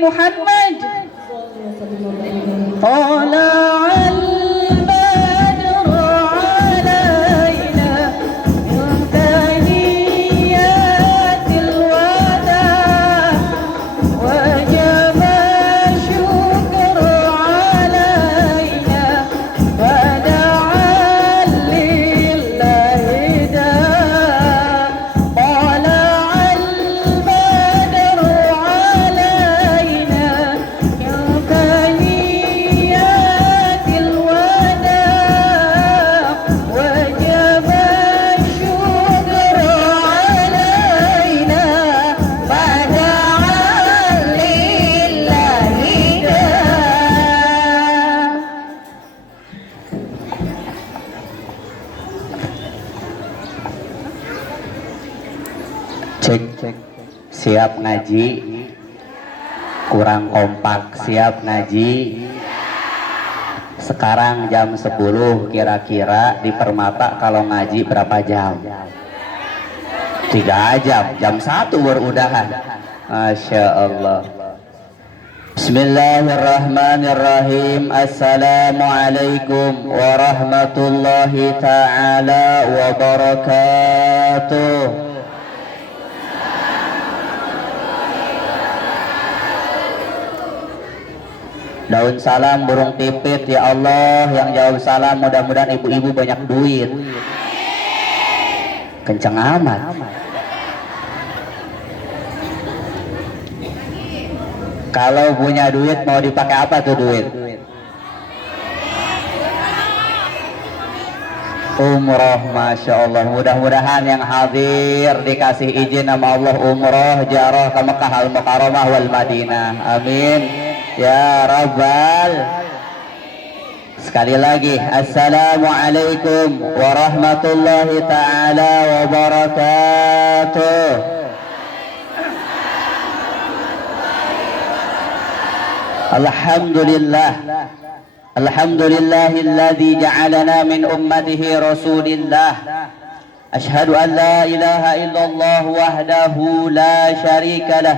Muhammad. Tala'al badru alaina min thaniyatil wada wajaba syukru alaina bada'al lillahi da tala'al badru alaina min thaniyatil wada wajaba syukru alaina bada'al lillahi da. Cek, siap ngaji, kurang kompak, siap ngaji. Sekarang jam 10, kira-kira di Permata kalau ngaji berapa jam? 3 jam, jam 1 baru udahan. Masya Allah. Bismillahirrahmanirrahim. Assalamualaikum warahmatullahi ta'ala wabarakatuh. Daun salam burung pipit, ya Allah yang jawab salam, mudah-mudahan ibu-ibu banyak duit. Kenceng amat. Kalau punya duit mau dipakai apa tuh duit? Umroh, Masya Allah. Mudah-mudahan yang hadir dikasih izin sama Allah umroh jarah ke Mekah Al-Mukarramah wal Madinah. Amin ya Rabbal. Sekali lagi, Assalamualaikum warahmatullahi ta'ala wabarakatuh. Alhamdulillah, alhamdulillahilladzi ja'alana min ummatihi rasulillah. Ashhadu an la ilaha illallah wahdahu la syarika lah.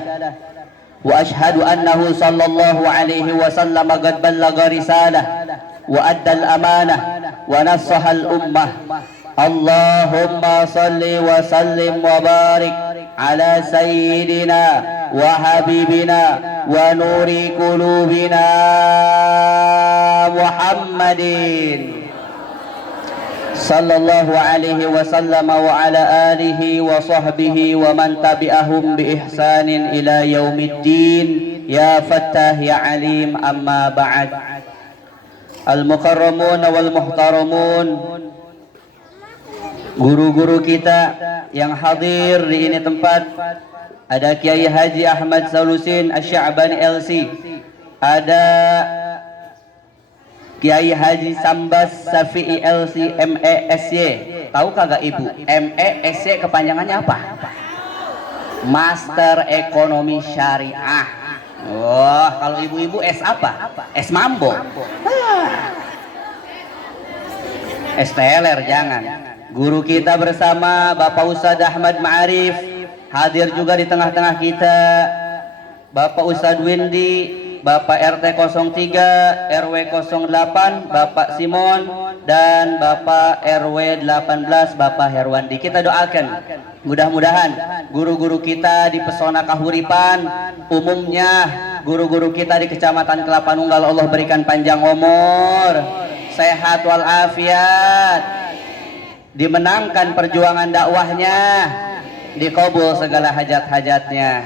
وأشهد أنه صلى الله عليه وسلم قد بلغ رسالة وأدى الأمانة ونصح الأمة. اللهم صل وسلم وبارك على سيدنا وحبيبنا ونور قلوبنا محمد صلى الله عليه وسلم وعلى آله وصحبه ومن تبعهم بإحسان إلى يوم الدين يا فتاه يا عليم. أما بعد. Al-Mukarramun wal-Muhtaramun, guru-guru kita yang hadir di ini tempat, ada Kiai Haji Ahmad Salusin Asy-Sya'bani LC, ada Kiai Haji Sambas Safi'i LC MESY. Tahu kagak ibu? MESY kepanjangannya apa? Master Ekonomi Syariah. Wah, kalau ibu-ibu S apa? S Mambo. S Teler jangan. Guru kita bersama Bapak Ustadz Ahmad Ma'arif, hadir juga di tengah-tengah kita Bapak Ustadz Windy, Bapak RT 03, RW 08, Bapak Simon, dan Bapak RW 18, Bapak Herwandi. Kita doakan mudah-mudahan guru-guru kita di Pesona Kahuripan, umumnya guru-guru kita di Kecamatan Kelapa Nunggal, Allah berikan panjang umur, sehat walafiat, dimenangkan perjuangan dakwahnya, dikabul segala hajat-hajatnya.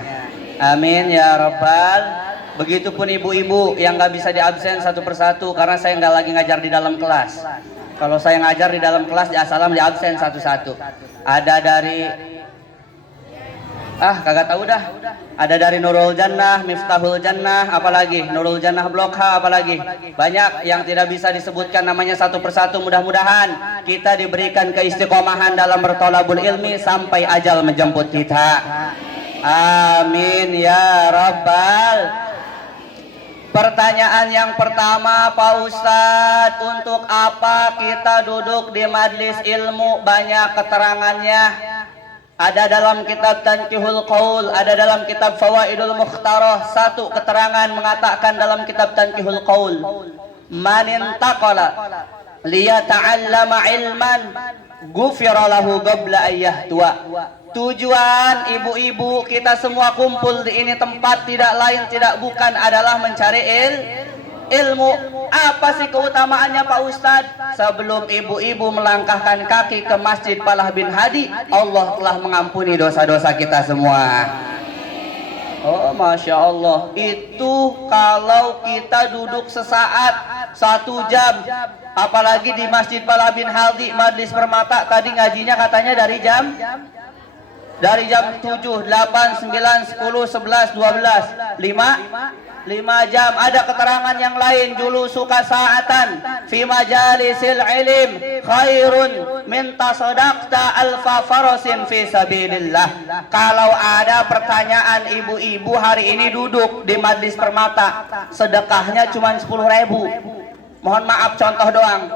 Amin ya Rabbal. Begitupun ibu-ibu yang nggak bisa diabsen satu persatu karena saya nggak lagi ngajar di dalam kelas. Kalau saya ngajar di dalam kelas di Asalam diabsen satu-satu. Ada dari kagak tahu dah. Ada dari Nurul Jannah, Miftahul Jannah, apalagi Nurul Jannah Blok H, apalagi banyak yang tidak bisa disebutkan namanya satu persatu. Mudah-mudahan kita diberikan keistiqomahan dalam bertolabul ilmi sampai ajal menjemput kita. Amin ya Rabbal. Pertanyaan yang pertama, Pak Ustadz, untuk apa kita duduk di majlis ilmu? Banyak keterangannya. Ada dalam kitab Tanqihul Qaul, ada dalam kitab Fawaidul Mukhtarah. Satu keterangan mengatakan dalam kitab Tanqihul Qaul, man intaqala liyata'allama ilman ghufira lahu qabla ayyahtua. Tujuan ibu-ibu kita semua kumpul di ini tempat tidak lain tidak bukan adalah mencari ilmu. Apa sih keutamaannya Pak Ustadz? Sebelum ibu-ibu melangkahkan kaki ke Masjid Falah bin Hadi, Allah telah mengampuni dosa-dosa kita semua. Oh Masya Allah. Itu kalau kita duduk sesaat, 1 jam. Apalagi di Masjid Falah bin Hadi, Majlis Permata. Tadi ngajinya katanya dari jam 7, 8, 9, 10, 11, 12 5 jam. Ada keterangan yang lain, julusuka sa'atan fi majalisil ilim khairun min tasadaqta alfa farasin fi sabilillah. Kalau ada pertanyaan ibu-ibu hari ini duduk di Majlis Permata, sedekahnya cuma 10.000. Mohon maaf, contoh doang.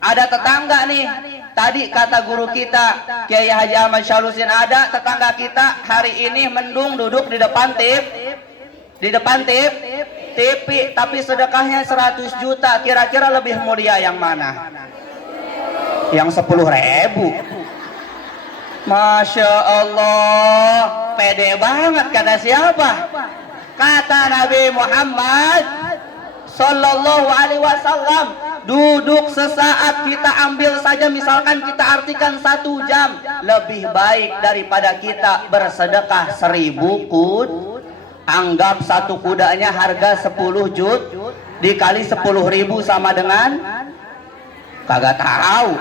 Ada tetangga nih, tadi kata guru kita Kiai Haji Ahmad Syalusin, ada tetangga kita hari ini mendung duduk di depan TV, tapi sedekahnya 100 juta. Kira-kira lebih mulia yang mana? Yang 10.000. Masya Allah, pede banget. Kata siapa? Kata Nabi Muhammad Sallallahu Alaihi Wasallam, duduk sesaat kita ambil saja, misalkan kita artikan 1 jam, lebih baik daripada kita bersedekah 1000 kud. Anggap 1 kudanya harga 10 juta dikali 10.000 sama dengan, kagak tahu.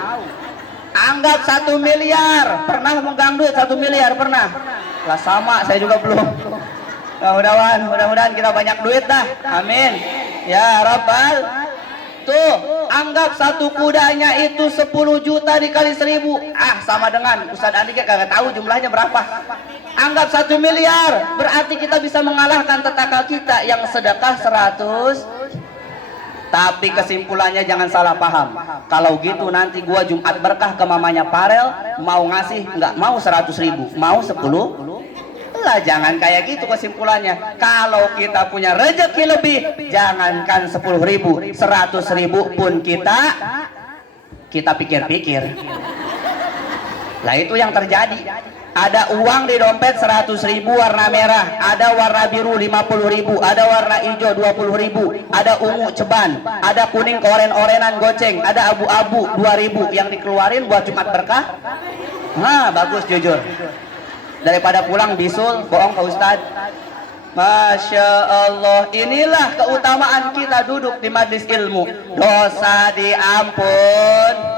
Anggap 1 miliar. Pernah megang duit 1 miliar? Pernah? Lah sama, saya juga belum. Mudah-mudahan kita banyak duit dah. Amin ya Rabbal. Tuh, anggap 1 kudanya itu 10 juta dikali 1000. Sama dengan Ustadz Andi kagak tahu jumlahnya berapa. Anggap 1 miliar, berarti kita bisa mengalahkan tetangga kita yang sedekah 100. Tapi kesimpulannya jangan salah paham. Kalau gitu nanti gua Jumat berkah ke mamanya Farel, mau ngasih nggak mau 100.000, mau 10. Lah jangan kayak gitu kesimpulannya. Kalau kita punya rezeki lebih, jangankan 10.000, 100.000 pun kita pikir-pikir. Lah itu yang terjadi. Ada uang di dompet 100.000 warna merah, ada warna biru 50.000, ada warna hijau 20.000, ada ungu ceban, ada kuning oren-orenan goceng, ada abu-abu 2.000 yang dikeluarin buat Jumat berkah. Nah bagus jujur, daripada pulang bisul bohong Pak Ustadz. Masya Allah, inilah keutamaan kita duduk di majlis ilmu. Dosa diampun,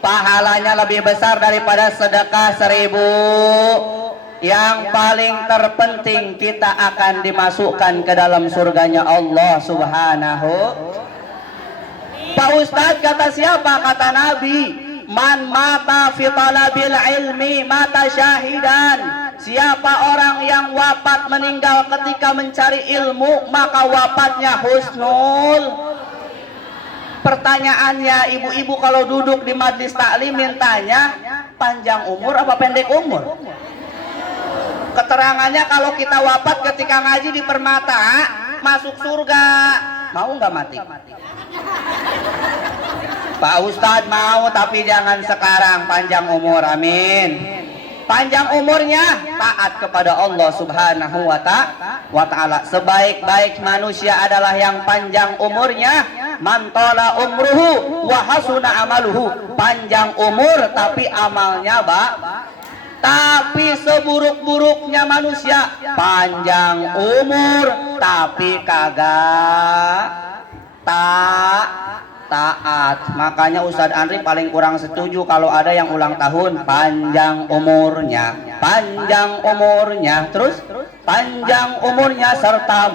pahalanya lebih besar daripada sedekah 1000. Yang paling terpenting, kita akan dimasukkan ke dalam surganya Allah Subhanahu. Pak Ustadz, kata siapa? Kata Nabi, man mata fi talabil ilmi mata syahidan. Siapa orang yang wafat meninggal ketika mencari ilmu, maka wafatnya husnul. Pertanyaannya, ibu-ibu kalau duduk di majlis taklim mintanya panjang umur apa pendek umur? Keterangannya kalau kita wafat ketika ngaji di Permata masuk surga, mau nggak mati? Pak Ustadz mau, tapi jangan sekarang, panjang umur, amin. Panjang umurnya taat kepada Allah Subhanahu wa ta'ala. Sebaik-baik manusia adalah yang panjang umurnya. Man tala umruhu wa hasuna amaluhu. Panjang umur tapi amalnya Tapi seburuk-buruknya manusia, panjang umur tapi kagak taat. Makanya Ustadz Andri paling kurang setuju kalau ada yang ulang tahun panjang umurnya, terus panjang umurnya serta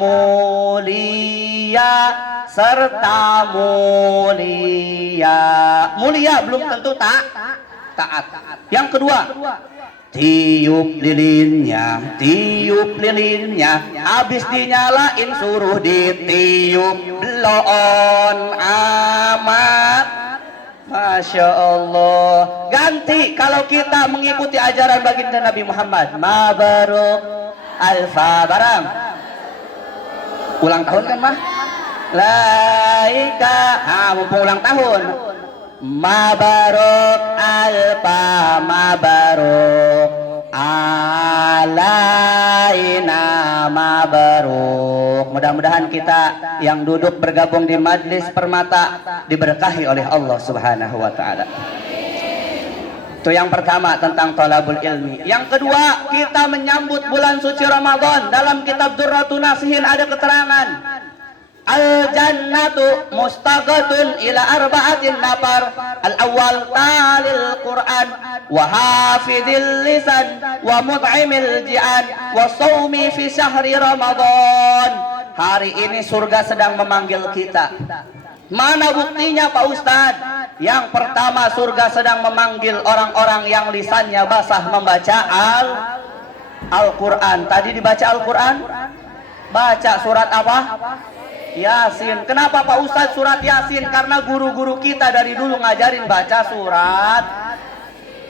mulia mulia belum tentu taat. Yang kedua, tiup lilinnya, habis dinyalain suruh ditiup, belon amat. Masya Allah. Ganti kalau kita mengikuti ajaran baginda Nabi Muhammad. Mabaruk alfa barang. Ulang tahun kan mah? Laika. Mumpung ulang tahun. Mabaruk alfa mabaruk alaina mabaruk. Mudah-mudahan kita yang duduk bergabung di majlis Permata diberkahi oleh Allah Subhanahu wa taala. Itu yang pertama tentang thalabul ilmi. Yang kedua, kita menyambut bulan suci Ramadan. Dalam kitab Durratun Nasihin ada keterangan al-jannatu mustaghatun ila arba'atin nafar. Al-awwal talil Quran wa hafidhil lisan wa mut'imil ji'an wa sawmi fi syahri Ramadan. Hari ini surga sedang memanggil kita. Mana buktinya Pak Ustadz? Yang pertama, surga sedang memanggil orang-orang yang lisannya basah membaca Al-Quran. Tadi dibaca Al-Quran? Baca surat apa? Yasin. Kenapa Pak Ustadz surat Yasin? Karena guru-guru kita dari dulu ngajarin baca surat.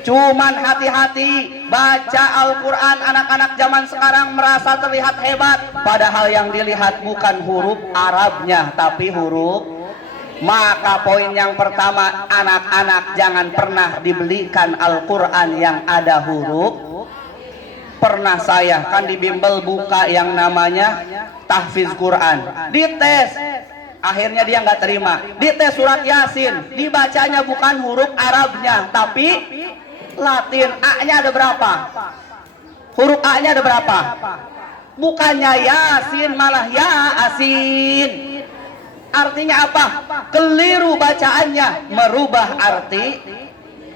Cuman hati-hati, baca Al-Quran anak-anak zaman sekarang merasa terlihat hebat. Padahal yang dilihat bukan huruf Arabnya, tapi huruf. Maka poin yang pertama, anak-anak jangan pernah dibelikan Al-Quran yang ada huruf. Pernah saya kan di bimbel buka yang namanya tahfiz Quran, dites, akhirnya dia nggak terima. Dites surat Yasin, dibacanya bukan huruf Arabnya tapi Latin. A-nya ada berapa? Huruf A-nya ada berapa? Bukannya Yasin malah Yasin. Artinya apa? Keliru bacaannya, merubah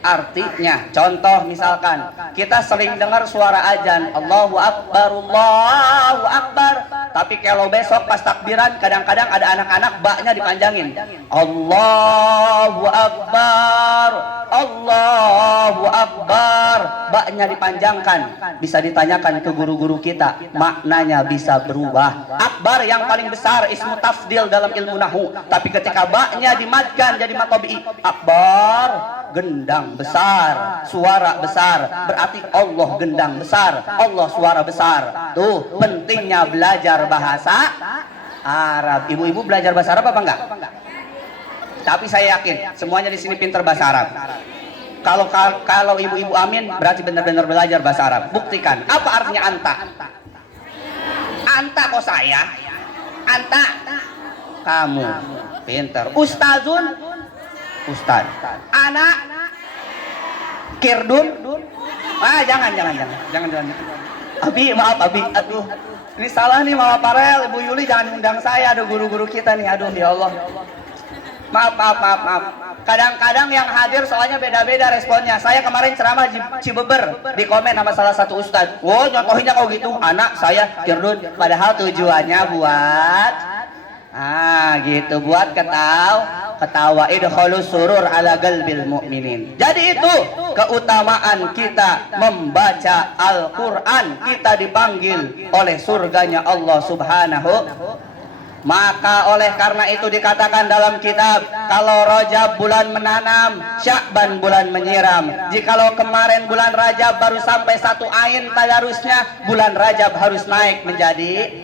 artinya. Contoh misalkan kita sering dengar suara azan Allahu Akbar, Allahu Akbar, tapi kalau besok pas takbiran kadang-kadang ada anak-anak baknya dipanjangin, Allahu Akbar, Allahu Akbar, baknya dipanjangkan. Bisa ditanyakan ke guru-guru kita, maknanya bisa berubah. Akbar yang paling besar ismu tafdil dalam ilmu nahu, tapi ketika baknya dimadkan jadi matobi, akbar gendang besar, suara besar, berarti Allah gendang besar, Allah suara besar. Tuh pentingnya belajar bahasa Arab. Ibu-ibu belajar bahasa Arab apa enggak? Tapi saya yakin semuanya di sini pintar bahasa Arab. Kalau ibu-ibu amin berarti benar-benar belajar bahasa Arab. Buktikan. Apa artinya anta? Anta kok saya? Anta kamu. Pintar. Ustazun ustad. Anak kirdun. Jangan. Abi, maaf Abi. Aduh. Ini salah nih Mama Parel, Ibu Yuli jangan undang saya. Ada guru-guru kita nih. Aduh ya Allah. Maaf. Kadang-kadang yang hadir soalnya beda-beda responnya. Saya kemarin ceramah di Cibeber, di komen sama salah satu ustadz. Wow, nyontohinnya kok gitu. Anak saya kirdun. Padahal tujuannya buat gitu, buat ketawa idkhalus surur ala qalbil mu'minin. Jadi itu keutamaan kita membaca Al-Quran. Kita dipanggil oleh surganya Allah Subhanahu. Maka oleh karena itu dikatakan dalam kitab, kalau Rajab bulan menanam, Sya'ban bulan menyiram. Jikalau kemarin bulan Rajab baru sampai 1 ain tadarusnya, bulan Rajab harus naik menjadi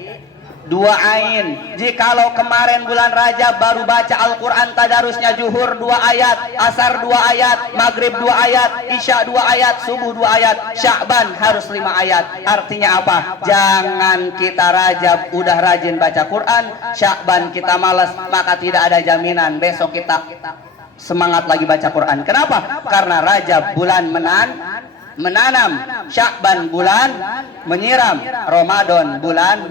2 ain. Jikalau kemarin bulan Rajab baru baca Al-Quran tadarusnya zuhur 2 ayat, asar 2 ayat, maghrib 2 ayat, isya 2 ayat, subuh 2 ayat, Sya'ban harus 5 ayat. Artinya apa? Jangan kita Rajab udah rajin baca Quran, Sya'ban kita malas, maka tidak ada jaminan besok kita semangat lagi baca Quran. Kenapa? Karena Rajab bulan menanam, Sya'ban bulan menyiram, Ramadan bulan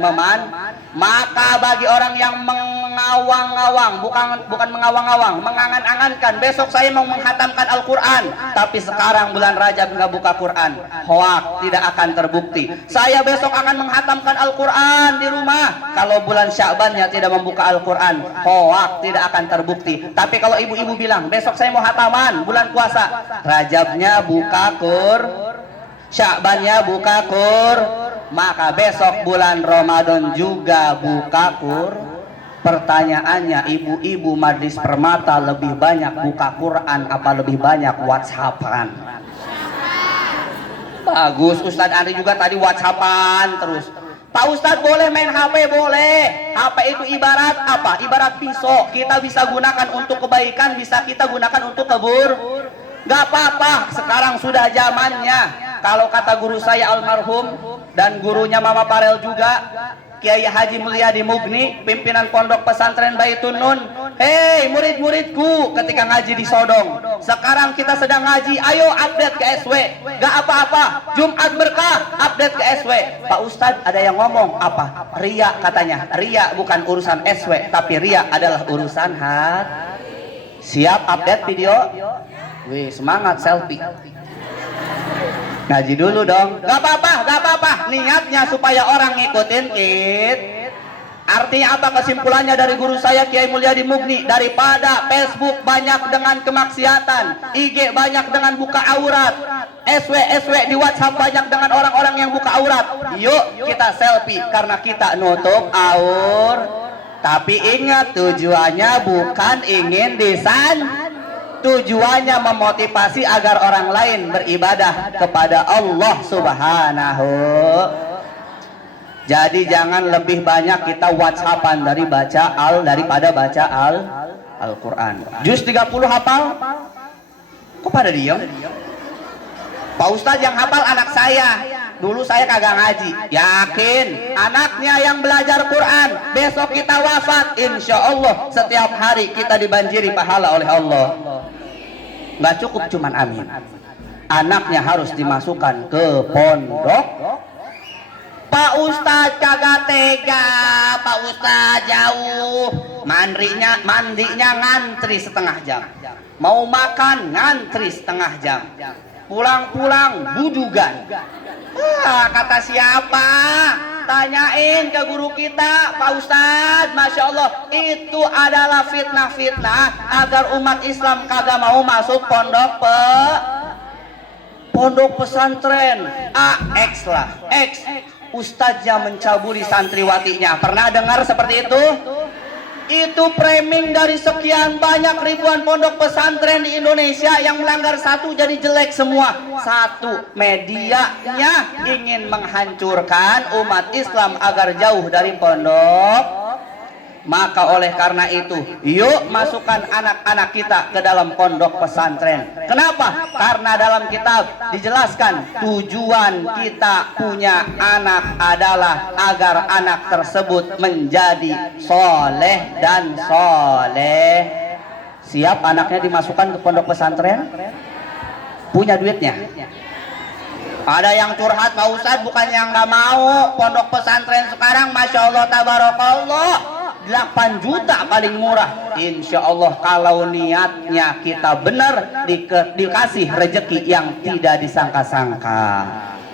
maka bagi orang yang mengawang-awang, bukan mengawang-awang, mengangan-angankan besok saya mau menghatamkan Al-Quran, tapi sekarang bulan Rajab nggak buka Quran, hoak, tidak akan terbukti. Saya besok akan menghatamkan Al-Quran di rumah, kalau bulan Sya'bannya tidak membuka Al-Quran, hoak, tidak akan terbukti. Tapi kalau ibu-ibu bilang besok saya mau hataman bulan puasa, Rajabnya buka Sya'bannya buka maka besok bulan Ramadan juga buka Pertanyaannya, ibu-ibu Majlis Permata lebih banyak buka Quran apa lebih banyak WhatsAppan? Bagus, Ustadz Andri juga tadi WhatsAppan terus. Pak Ustadz boleh main HP? Boleh. HP itu ibarat apa? Ibarat pisau. Kita bisa gunakan untuk kebaikan, bisa kita gunakan untuk kebur. Gak apa-apa, sekarang sudah zamannya. Kalau kata guru saya almarhum dan gurunya Mama Parel juga, Kiai Haji Mulyadi Mugni, pimpinan pondok pesantren Baitun Nun. Hei murid-muridku, ketika ngaji di Sodong, sekarang kita sedang ngaji, ayo update ke SW. Gak apa-apa, Jumat berkah, update ke SW. Pak Ustadz ada yang ngomong apa? Ria katanya. Ria bukan urusan SW, tapi ria adalah urusan hati. Siap update video? Wih, semangat selfie. Ngaji dulu dong. Gak apa-apa. Niatnya supaya orang ngikutin Artinya apa kesimpulannya dari guru saya Kiai Mulyadi Mugni? Daripada Facebook banyak dengan kemaksiatan, IG banyak dengan buka aurat, SW di WhatsApp banyak dengan orang-orang yang buka aurat. Yuk kita selfie karena kita nutup Tapi ingat, tujuannya bukan ingin tujuannya memotivasi agar orang lain beribadah kepada Allah Subhanahu. Jadi jangan lebih banyak kita WhatsAppan daripada baca Al-Quran. Juz 30 hafal? Kok pada diam? Pak Ustadz yang hafal anak saya. Dulu saya kagak ngaji. Yakin anaknya yang belajar Quran, besok kita wafat, insya Allah setiap hari kita dibanjiri pahala oleh Allah. Nggak cukup cuman amin. Anaknya harus dimasukkan ke pondok. Pak Ustadz kagak tega, Pak Ustadz jauh. Mandinya ngantri setengah jam. Mau makan ngantri setengah jam. Pulang-pulang bujugan. Kata siapa? Tanyain ke guru kita, Pak Ustadz. Masya Allah, itu adalah fitnah-fitnah agar umat Islam kagak mau masuk pondok pesantren. X lah, X. Ustadznya mencabuli santriwatinya. Pernah dengar seperti itu? Itu framing dari sekian banyak ribuan pondok pesantren di Indonesia yang melanggar satu jadi jelek semua. Satu, medianya ingin menghancurkan umat Islam agar jauh dari pondok. Maka oleh karena itu, yuk masukkan anak-anak kita ke dalam pondok pesantren. Kenapa? Karena dalam kitab dijelaskan tujuan kita punya anak adalah agar anak tersebut menjadi soleh dan soleh. Siap anaknya dimasukkan ke pondok pesantren? Punya duitnya? Ada yang curhat, Pak Ustadz bukan yang nggak mau. Pondok pesantren sekarang Masya Allah Tabarakallah 8 juta paling murah. Insya Allah kalau niatnya kita benar, dikasih rezeki yang tidak disangka-sangka.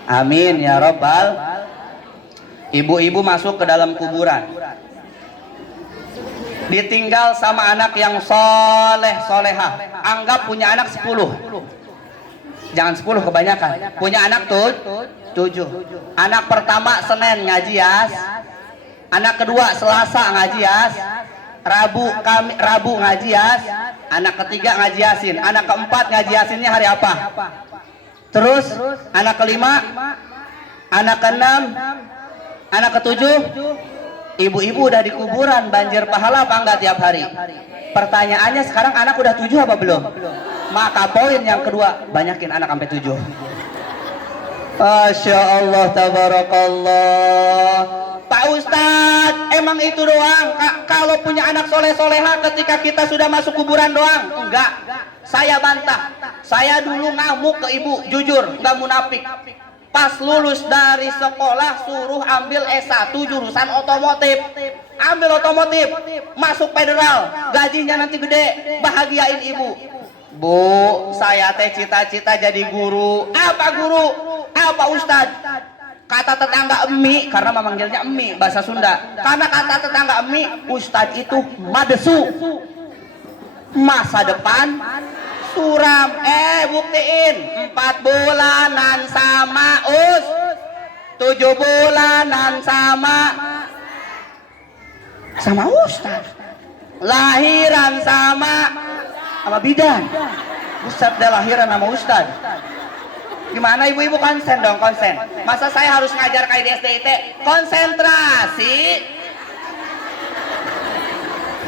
Amin ya Rabbal. Ibu-ibu masuk ke dalam kuburan, ditinggal sama anak yang soleh-solehah. Anggap punya anak 10. Jangan 10 kebanyakan. Punya anak 7. Anak pertama Senin ngaji Yas. Anak kedua Selasa ngaji Yas. Rabu ngaji Yas. Anak ketiga ngaji Yasin. Anak keempat ngaji Yasinnya hari apa? Terus anak kelima, anak keenam, anak ketujuh. Ibu-ibu udah di kuburan, banjir pahala apa enggak tiap hari? Pertanyaannya sekarang anak udah 7 apa belum? Maka poin yang kedua, banyakin anak sampai 7. Masya Allah Tabarakallah. Pak Ustadz, emang itu doang? Kalau punya anak soleh-soleha ketika kita sudah masuk kuburan doang? Enggak, saya bantah. Saya dulu ngamuk ke ibu, jujur, nggak munafik. Pas lulus dari sekolah suruh ambil S1 jurusan otomotif. Ambil otomotif, masuk federal, gajinya nanti gede, bahagiain ibu. Bu, saya teh cita-cita jadi guru. Apa guru? Apa Ustadz? Kata tetangga emi, karena memanggilnya emi bahasa Sunda. Karena kata tetangga emi, Ustadz itu madesu, masa depan suram. Buktiin 4 bulanan sama 7 bulanan sama. sama ustad. Lahiran sama bidan. Ustad dah lahiran sama ustad. Gimana ibu-ibu, konsen dong, konsen. Masa saya harus ngajar kayak di SDIT? Konsentrasi.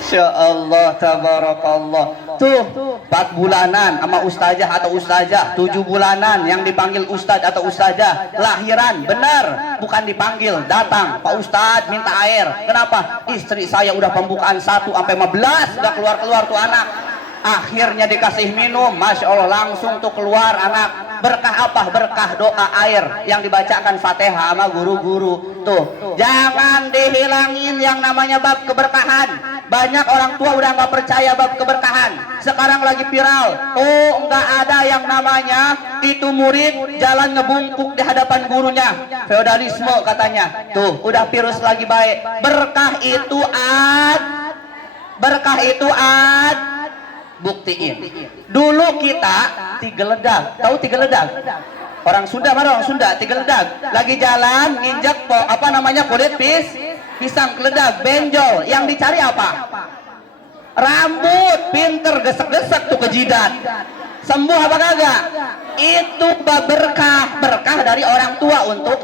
Masya Allah, tabarakallah. Tuh 4 bulanan sama ustazah atau ustazah, 7 bulanan yang dipanggil ustaz atau ustazah, lahiran, benar, bukan dipanggil, datang, Pak Ustadz minta air. Kenapa? Istri saya udah pembukaan 1 sampai 15, udah keluar tuh anak. Akhirnya dikasih minum, Masya Allah, langsung tuh keluar anak. Berkah apa? Berkah doa air yang dibacakan Fatihah sama guru-guru. Tuh, jangan dihilangin yang namanya bab keberkahan. Banyak orang tua udah nggak percaya bab keberkahan. Sekarang lagi viral. Oh, nggak ada yang namanya itu murid jalan ngebungkuk di hadapan gurunya. Feodalisme katanya. Tuh, udah virus lagi baik. Berkah itu buktiin. Dulu kita Tigeledag, tahu Tigeledag? Orang Sunda, mana orang Sunda? Tigeledag. Lagi jalan nginjek kulit pisang keledag, benjol. Yang dicari apa? Rambut, pinter gesek-gesek tuh ke jidat. Sembuh apa kagak? Itu berkah dari orang tua untuk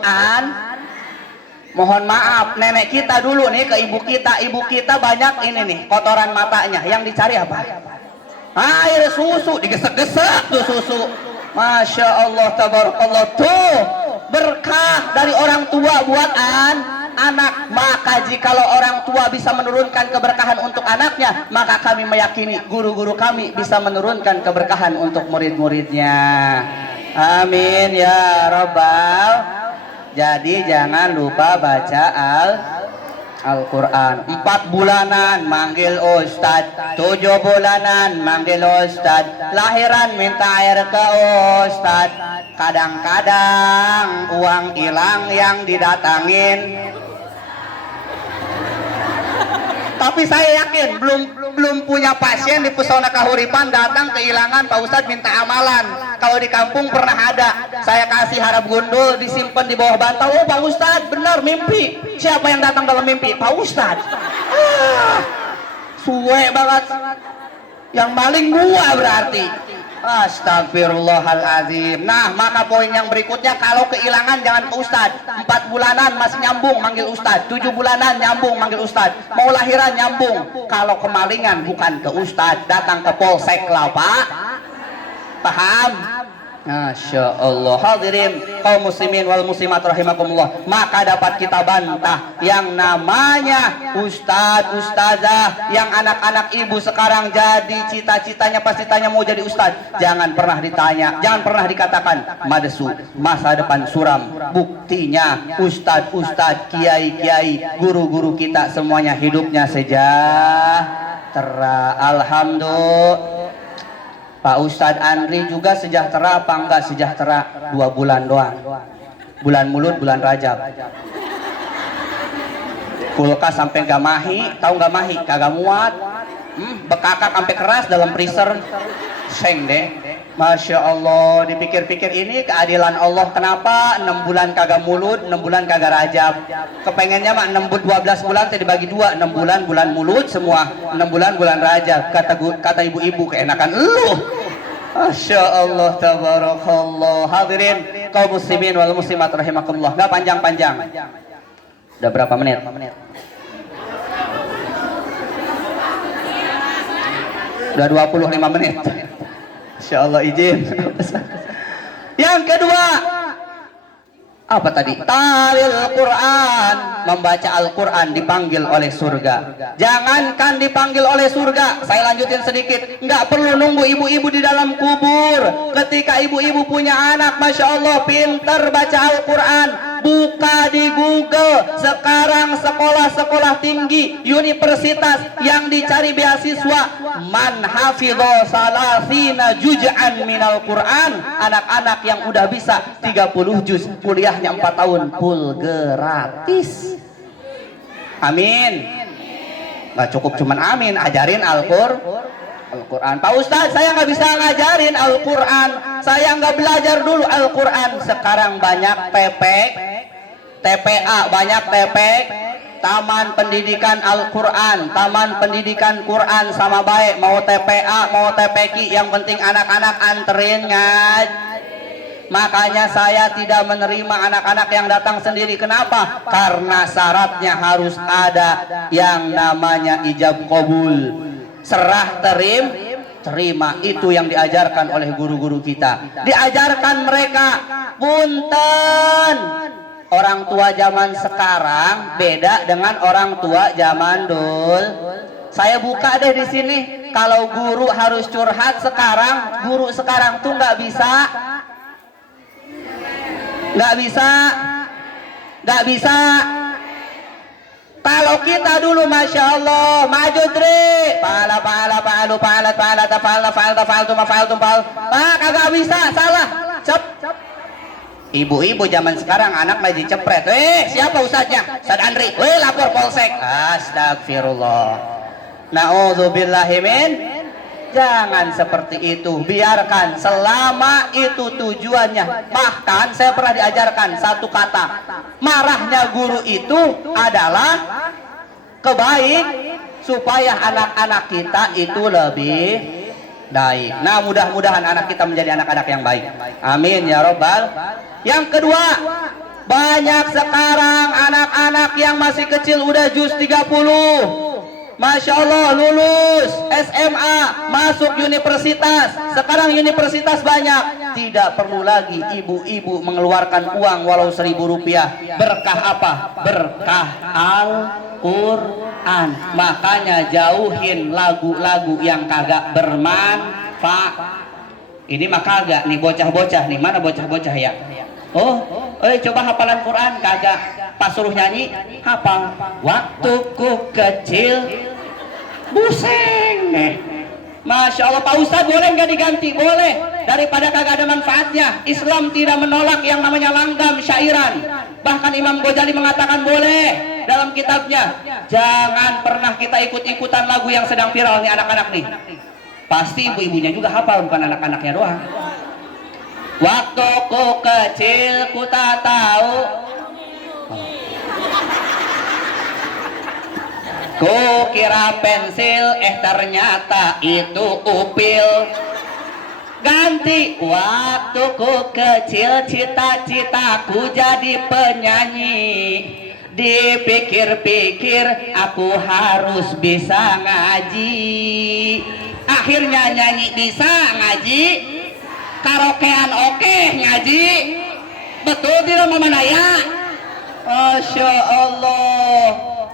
Mohon maaf, nenek kita dulu nih ke ibu kita banyak ini nih kotoran matanya. Yang dicari apa? Air susu, digesek-gesek tuh susu. Masya Allah, tabarakallah. Tuh berkah dari orang tua buat anak. Maka jikalau orang tua bisa menurunkan keberkahan untuk anaknya, maka kami meyakini guru-guru kami bisa menurunkan keberkahan untuk murid-muridnya. Amin ya rabbal. Jadi jangan lupa baca Al-Quran. 4 bulanan manggil ustad, 7 bulanan manggil ustad, lahiran minta air ke ustad. Kadang-kadang uang hilang yang didatangin. Tapi saya yakin belum punya pasien di Pesona Kahuripan datang kehilangan Pak Ustadz minta amalan. Kalau di kampung pernah ada. Saya kasih harap gundul disimpan di bawah bantal. Oh Pak Ustadz benar mimpi. Siapa yang datang dalam mimpi? Pak Ustadz. Suwe banget. Yang maling gua berarti. Astagfirullahaladzim. Nah, maka poin yang berikutnya, kalau kehilangan jangan ke ustad. 4 bulanan masih nyambung manggil ustad, 7 bulanan nyambung manggil ustad, mau lahiran nyambung. Kalau kemalingan bukan ke ustad, datang ke polsek lah Pak. Paham? Masya Allah. Hadirin kaum muslimin wal muslimat rahimakumullah. Maka dapat kita bantah yang namanya ustadz, ustazah, yang anak-anak ibu sekarang jadi cita-citanya pasti tanya mau jadi ustadz. Jangan pernah ditanya, jangan pernah dikatakan madesu, masa depan suram. Buktinya ustadz, kiai, guru-guru kita semuanya hidupnya sejahtera. Alhamdulillah. Pak Ustadz Andri juga sejahtera apa enggak sejahtera? 2 bulan doang. Bulan mulut, bulan Rajab. Kulkas sampai gak mahi, tahu gak mahi? Kagak muat. Bekakak sampai keras dalam freezer. Seng deh. Masya Allah, dipikir-pikir ini keadilan Allah. Kenapa 6 bulan kagak mulut, 6 bulan kagak Rajab? Kepengennya mah 12 bulan tadi dibagi 2, 6 bulan bulan mulut semua, 6 bulan bulan Rajab. Kata ibu-ibu keenakan lu. Masya Allah, tabarakallah. Hadirin kaum muslimin wal muslimat rahimakumullah. Gak panjang-panjang. Udah berapa menit? Udah 25 menit. Insya Allah izin. Yang kedua, apa tadi? Talil Quran, membaca Al-Quran dipanggil oleh surga. Jangankan dipanggil oleh surga, saya lanjutin sedikit. Nggak perlu nunggu ibu-ibu di dalam kubur. Ketika ibu-ibu punya anak, Masya Allah, pinter baca Al-Quran. Buka di Google. Sekarang sekolah-sekolah tinggi, universitas yang dicari beasiswa, man hafidho salasina juz'an minal Quran. Anak-anak yang udah bisa 30 juz, kuliahnya 4 tahun full gratis. Amin. Gak cukup cuman amin, ajarin Al-Quran. Pak Ustadz, saya nggak bisa ngajarin Al-Quran, saya nggak belajar dulu Al-Quran. Sekarang banyak TPA, banyak Taman Pendidikan Al-Quran, Taman Pendidikan Quran sama baik, mau TPA, mau TPQ, yang penting anak-anak anterin ngaji. Makanya saya tidak menerima anak-anak yang datang sendiri. Kenapa? Karena syaratnya harus ada yang namanya ijab qabul. Serah terima, itu yang diajarkan oleh guru-guru kita. Diajarkan mereka, punten. Orang tua zaman sekarang beda dengan orang tua zaman dulu. Saya buka deh di sini. Kalau guru harus curhat sekarang, guru sekarang tuh nggak bisa. Kalau kita dulu, masya Allah, maju tri, kagak bisa, salah, cep. Ibu-ibu zaman sekarang anak lagi cepret. Siapa ustadznya? Ustadz Andri. Lapor polsek. Astagfirullah. Na'udzubillahimin. Jangan seperti itu. Biarkan selama itu tujuannya. Bahkan saya pernah diajarkan satu kata. Marahnya guru itu adalah kebaik supaya anak-anak kita itu lebih baik. Nah, mudah-mudahan anak kita menjadi anak-anak yang baik. Amin ya robbal. Yang kedua, banyak sekarang anak-anak yang masih kecil udah juz 30. Masya Allah, lulus SMA, masuk universitas. Sekarang universitas banyak. Tidak perlu lagi ibu-ibu mengeluarkan uang walau 1.000 rupiah. Berkah apa? Berkah Al-Quran. Makanya jauhin lagu-lagu yang kagak bermanfaat. Ini mah kagak nih, bocah-bocah nih. Mana bocah-bocah ya? Coba hafalan Quran, kagak. Pas suruh nyanyi, hafal. Waktuku kecil, buseng nih. Masya Allah, Pak Ustadz boleh nggak diganti? Boleh. Daripada kagak ada manfaatnya. Islam tidak menolak yang namanya langgam, syairan. Bahkan Imam Ghazali mengatakan boleh dalam kitabnya. Jangan pernah kita ikut-ikutan lagu yang sedang viral nih anak-anak nih. Pasti ibu-ibunya juga hafal, bukan anak-anaknya doang. Waktuku kecil ku tak tahu, ku kira pensil, ternyata itu upil. Ganti. Waktuku kecil cita-citaku jadi penyanyi. Dipikir-pikir aku harus bisa ngaji. Akhirnya nyanyi bisa, ngaji karaokean oke, ngaji. Betul tidak Mama Naya? Masya Allah.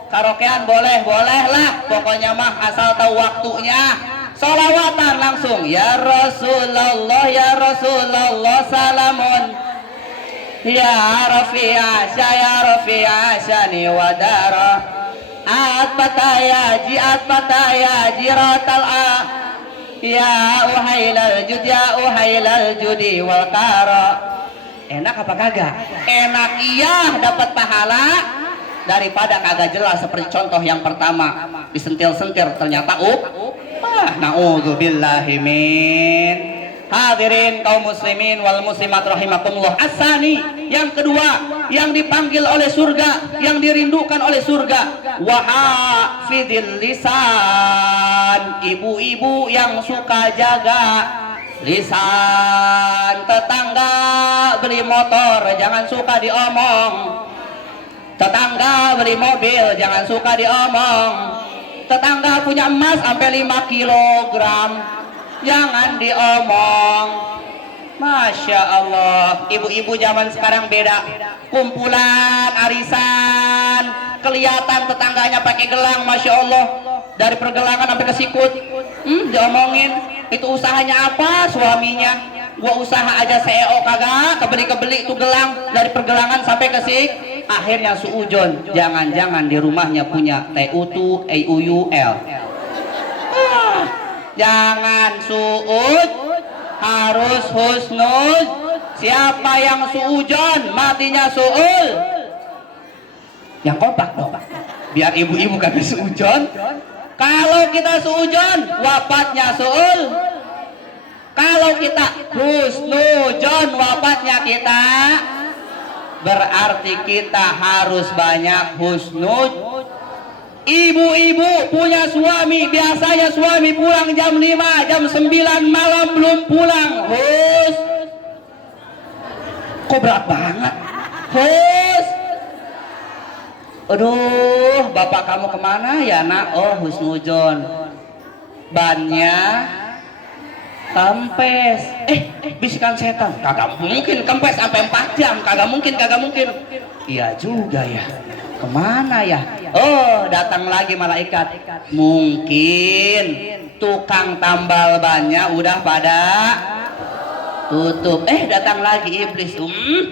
Karaokean boleh lah. Pokoknya mah asal tahu waktunya. Sholawatan langsung. Ya Rasulullah, ya Rasulullah, salamun. Ya Rafi'asya, ya Rafi'asya ni wadara. At-pataya jiratal a. Ya uhailal jud, ya uhailal judi wal kara. Enak apa kagak? Enak iya, dapat pahala daripada kagak jelas. Seperti contoh yang pertama, disentil-sentil ternyata na'udzubillahi min. Hadirin kaum muslimin wal muslimat rahimakumullah. Asani, yang kedua, yang dipanggil oleh surga, yang dirindukan oleh surga. Wahafidil lisan, ibu-ibu yang suka jaga lisan. Tetangga beli motor jangan suka diomong. Tetangga beli mobil jangan suka diomong. Tetangga punya emas sampai 5 kilogram, jangan diomong. Masya Allah, ibu-ibu zaman sekarang beda. Kumpulan, arisan, kelihatan tetangganya pakai gelang, Masya Allah. Dari pergelangan sampai ke sikut, diomongin. Itu usahanya apa? Suaminya. Gua usaha aja CEO kagak, kebeli-kebeli itu gelang. Dari pergelangan sampai ke sik. Akhirnya suujon, jangan-jangan di rumahnya punya TUTU, EUUL. Jangan suud, harus husnud. Siapa yang suujon, matinya suul. Yang kompak dong, biar ibu-ibu kagak suujon. Kalau kita suujon, wafatnya suul. Kalau kita husnujon, wafatnya kita. Berarti kita harus banyak husnud Ibu-ibu punya suami, biasanya suami pulang jam 5, jam 9 malam belum pulang. Hus. Kok berat banget? Hus. Aduh, bapak kamu kemana ya nak? Oh, husnujon. Bannya kempes. Bisikan setan. Kagak mungkin kempes sampai 4 jam. Kagak mungkin. Iya juga ya. Kemana ya? Oh, datang lagi malaikat. Mungkin tukang tambal bannya udah pada tutup. Datang lagi iblis.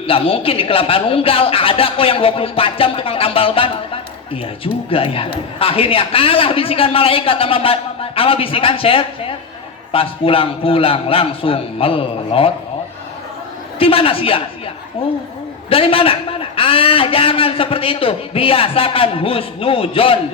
Gak mungkin di Kelapa Nunggal ada kok yang 24 jam tukang tambal ban. Iya juga ya. Akhirnya kalah bisikan malaikat sama bisikan setan. Pas pulang langsung melot. Di mana sih ya? Oh, dari mana? Jangan seperti itu. Biasakan husnujon.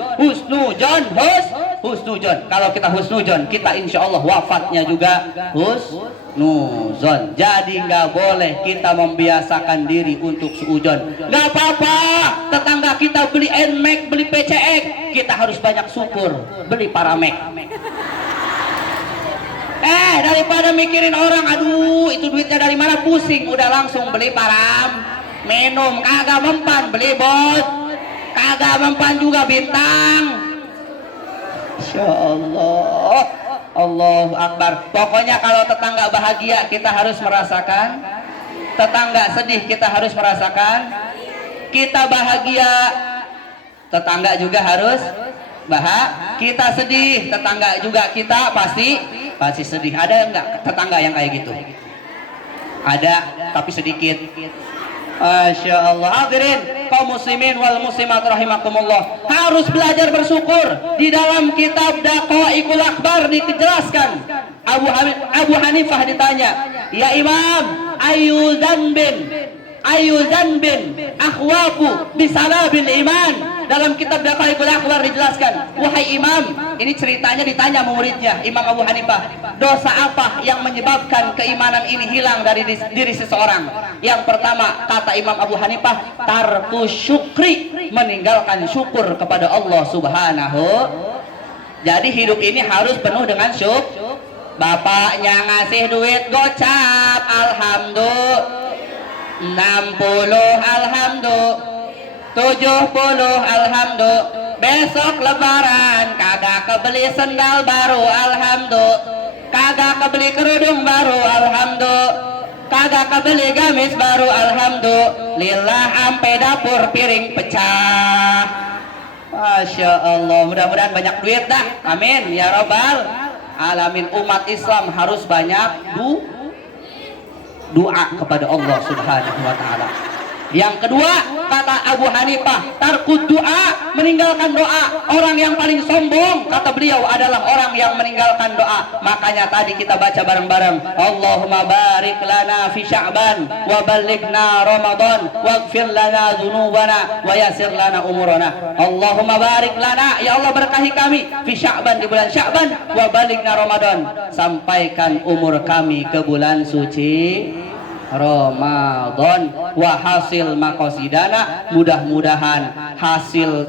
Kalau kita husnujon, kita insya Allah wafatnya juga husnuzon. Jadi nggak boleh kita membiasakan diri untuk suujon. Nggak apa-apa. Tetangga kita beli NMAX, beli PCX, kita harus banyak syukur. Beli Paramek. Daripada mikirin orang, aduh itu duitnya dari mana, pusing, udah langsung beli param minum. Kagak mempan beli bot, kagak mempan juga bintang. Insya Allah, Allahu Akbar. Pokoknya kalau tetangga bahagia kita harus merasakan, tetangga sedih kita harus merasakan. Kita bahagia, tetangga juga harus bahagia. Kita sedih, tetangga juga kita pasti sedih. Ada enggak tetangga yang kayak gitu? Ada, tapi sedikit. Masya Allah. Hadirin kaum muslimin wal muslimat rahimakumullah, harus belajar bersyukur. Di dalam kitab Daqaiqul Akhbar dijelaskan, Abu Hanifah ditanya, ya Imam, ayu zanbin akhwafu bisalabil iman. Dalam kitab Daqaiqul Akhbar dijelaskan, wahai Imam, ini ceritanya ditanya muridnya Imam Abu Hanifah, dosa apa yang menyebabkan keimanan ini hilang dari diri seseorang? Yang pertama, kata Imam Abu Hanifah, tarku syukri, meninggalkan syukur kepada Allah Subhanahu. Jadi hidup ini harus penuh dengan syukur. Bapaknya ngasih duit gocap, alhamdulillah. 60 alhamdulillah, 70 alhamdulillah. Besok lebaran kagak kebeli sendal baru, alhamdulillah. Kagak kebeli kerudung baru, alhamdulillah. Kagak kebeli gamis baru, alhamdulillah. Ampe dapur piring pecah. Masya Allah, mudah-mudahan banyak duit dah, amin ya rabbal alamin. Umat Islam harus banyak doa kepada Allah Subhanahu wa ta'ala. Yang kedua, kata Abu Hanifah, tarkud doa, meninggalkan doa. Orang yang paling sombong, kata beliau, adalah orang yang meninggalkan doa. Makanya tadi kita baca bareng-bareng, Allahumma barik lana fi Sya'ban wa ballighna Ramadan waghfir lana dzunubana wa yassir lana umurana. Allahumma barik lana, ya Allah berkahi kami fi Sya'ban, di bulan Sya'ban, wa ballighna Ramadan, sampaikan umur kami ke bulan suci Ramadan, wa hasil maqasidana, mudah-mudahan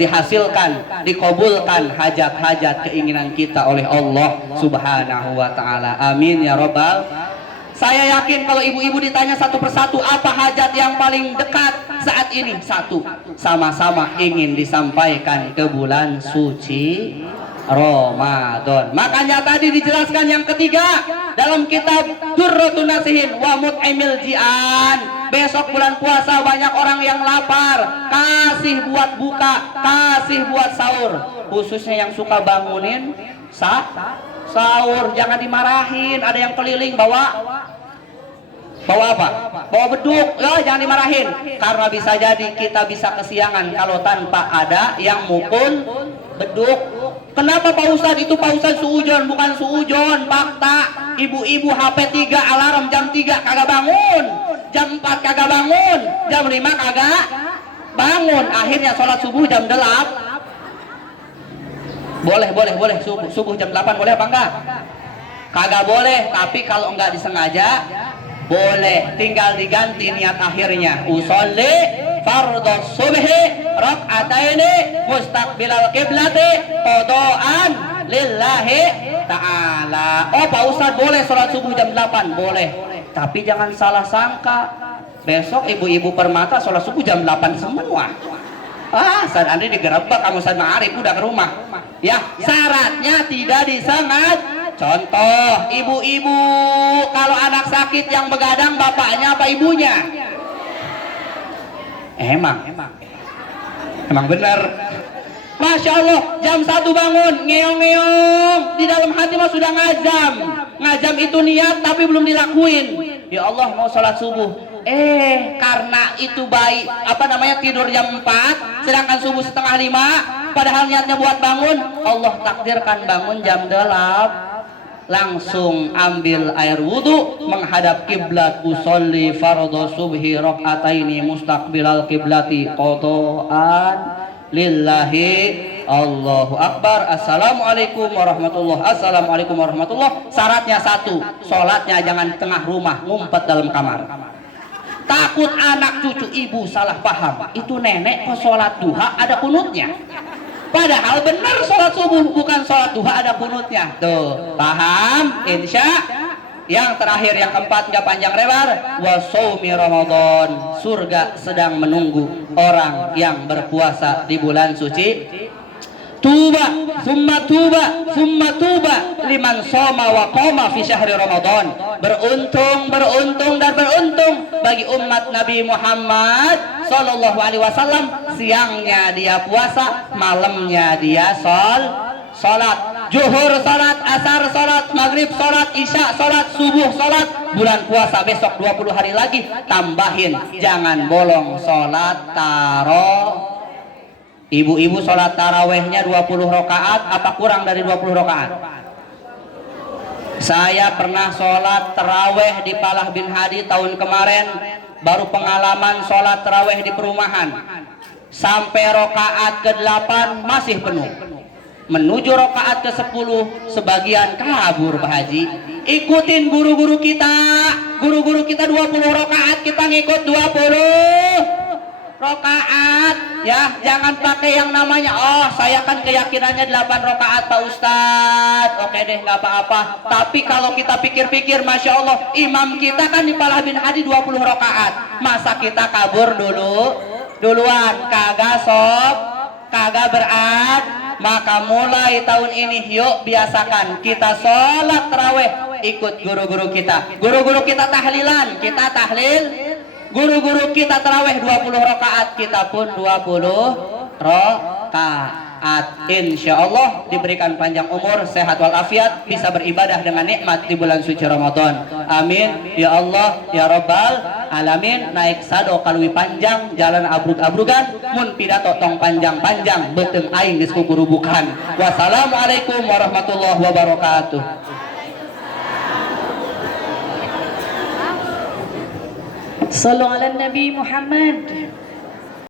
dihasilkan, dikabulkan hajat-hajat keinginan kita oleh Allah Subhanahu wa ta'ala, amin ya rabbal. Saya yakin kalau ibu-ibu ditanya satu persatu apa hajat yang paling dekat saat ini, satu, sama-sama ingin disampaikan ke bulan suci Ramadan. Makanya tadi dijelaskan yang ketiga dalam kitab Durratun Nasihin wa Mut'imil Ji'an. Besok bulan puasa banyak orang yang lapar, kasih buat buka, kasih buat sahur. Khususnya yang suka bangunin sahur, jangan dimarahin. Ada yang keliling bawa apa? Bawa beduk, ya jangan dimarahin. Karena bisa jadi kita bisa kesiangan kalau tanpa ada yang mukul beduk. Kenapa Pak Ustadz? Itu Pak Ustadz suujon, bukan suujon, fakta. Ibu-ibu HP 3 alarm jam 3 kagak bangun, jam 4 kagak bangun, jam 5 kagak bangun. Akhirnya sholat subuh jam 8. Boleh subuh jam 8 boleh apa enggak? Kagak boleh. Tapi kalau enggak disengaja boleh, tinggal diganti niat akhirnya. Usolli fardhu subhi rak'ataini mustaqbilal qiblati qadaan lillahi ta'ala. Oh Pak Ustadz, boleh sholat subuh jam 8? Boleh, tapi jangan salah sangka besok ibu-ibu permata sholat subuh jam 8 semua. Ustaz Andri digerebek sama Ustaz Ma'arif udah ke rumah. Ya, syaratnya tidak disengat. Contoh, ibu-ibu kalau anak sakit yang begadang bapaknya apa ibunya? Emang bener. Masya Allah, jam 1 bangun, ngeong-ngeong, di dalam hati mah sudah ngajam itu niat tapi belum dilakuin. Ya Allah, mau sholat subuh, karena itu baik tidur jam 4 sedangkan subuh setengah 5, padahal niatnya buat bangun, Allah takdirkan bangun jam 8. Langsung ambil air wudhu, menghadap kiblat, usolli fardhu subhi rak'ataini mustaqbilal kiblati qadaan lillahi. Allahu Akbar. Assalamualaikum warahmatullahi. Assalamualaikum warahmatullahi. Syaratnya 1, sholatnya jangan tengah rumah, ngumpet dalam kamar. Takut anak cucu ibu salah paham, itu nenek kok sholat duha ada kunutnya, padahal benar sholat subuh bukan sholat duha ada kunutnya. Tuh, paham? Insya. Yang terakhir, yang keempat, nggak panjang lebar, wa shaumi Ramadan, surga sedang menunggu orang yang berpuasa di bulan suci. Tuba, summa liman soma wa qoma fi syahri Ramadan. Beruntung dan beruntung bagi umat Nabi Muhammad sallallahu alaihi wasallam, siangnya dia puasa, malamnya dia salat. Zuhur salat, asar salat, maghrib salat, isya salat, subuh salat. Bulan puasa besok 20 hari lagi, tambahin jangan bolong salat tarawih. Ibu-ibu sholat tarawehnya 20 rakaat apa kurang dari 20 rakaat? Saya pernah sholat taraweh di Palah bin Hadi tahun kemarin, baru pengalaman sholat taraweh di perumahan. Sampai rakaat ke-8 masih penuh. Menuju rakaat ke-10 sebagian kabur Pak Haji. Ikutin guru-guru kita 20 rakaat, kita ngikut 20 rakaat ya, jangan pakai yang namanya saya kan keyakinannya 8 rakaat Pak Ustadz. Oke deh, nggak apa-apa. Tapi kalau kita pikir-pikir, Masya Allah, imam kita kan di Palah bin Hadi 20 rakaat, masa kita kabur duluan? Kagak berat. Maka mulai tahun ini yuk biasakan kita sholat taraweh ikut guru-guru kita. Guru-guru kita tahlilan, kita tahlil. Guru-guru kita taraweh 20 rakaat, kita pun 20 rakaat. Insya Allah diberikan panjang umur, sehat walafiat, bisa beribadah dengan nikmat di bulan suci Ramadan. Amin ya Allah ya Rabbal alamin. Naik sado kalui panjang, jalan abrug-abrugan, mun pidato tong panjang-panjang, beteng aing geus kukurubukan. Wassalamualaikum warahmatullahi wabarakatuh. Sallu ala Nabi Muhammad.